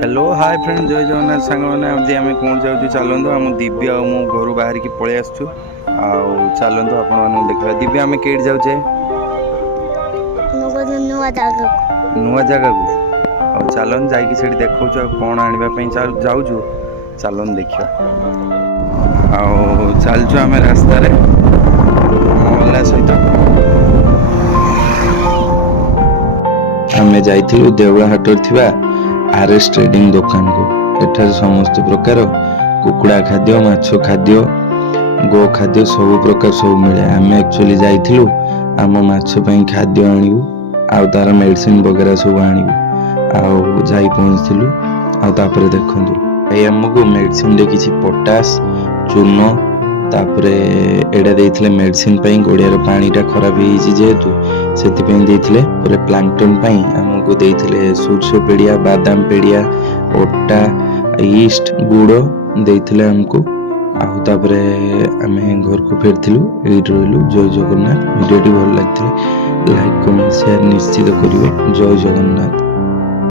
Hello hi friend जय जगन्नाथ सांग मैंने आज आम कौन जाऊँ चलतु आम दिव्या और मो घर बाहर की पलि आसचु चलतु आप देखा दिव्या आम कई जाऊे नुआ जगह को चलन जा देखा कौन आने जाऊँ चलन देखिए चलचु आम रास्त मल्ला सहित आम जाइलु देवलाहाट थी आरएस ट्रेडिंग दुकान को एठार समस्त प्रकार कुकुड़ा खाद्य माछ खाद्य गो खाद्य सब प्रकार सब मिले आम एक्चुअली जाइलु आम माछ खाद्य आणु आ तार मेडिसिन वगैरह सब आणु जा पहुँचलु आपर देखु भाई आमको मेडिसिन रे किसी पोटास चून तापरे एडा देइथिले मेडिसिन पई गोड़ियार पानीटा खराब होइछि जेहेतु सेति पई देइथिले पुरे प्लांटन पई हमको देइथिले सूर्य पेड़िया बादाम पेड़िया ओटा ईस्ट गुड़ देइथिले हमको आउ तापरे आमे घर को फेरथिलु एइट रहिलु जय जगन्नाथ वीडियोटी भल लागथिले लाइक कमेंट शेयर निश्चित करिवे जय जगन्नाथ।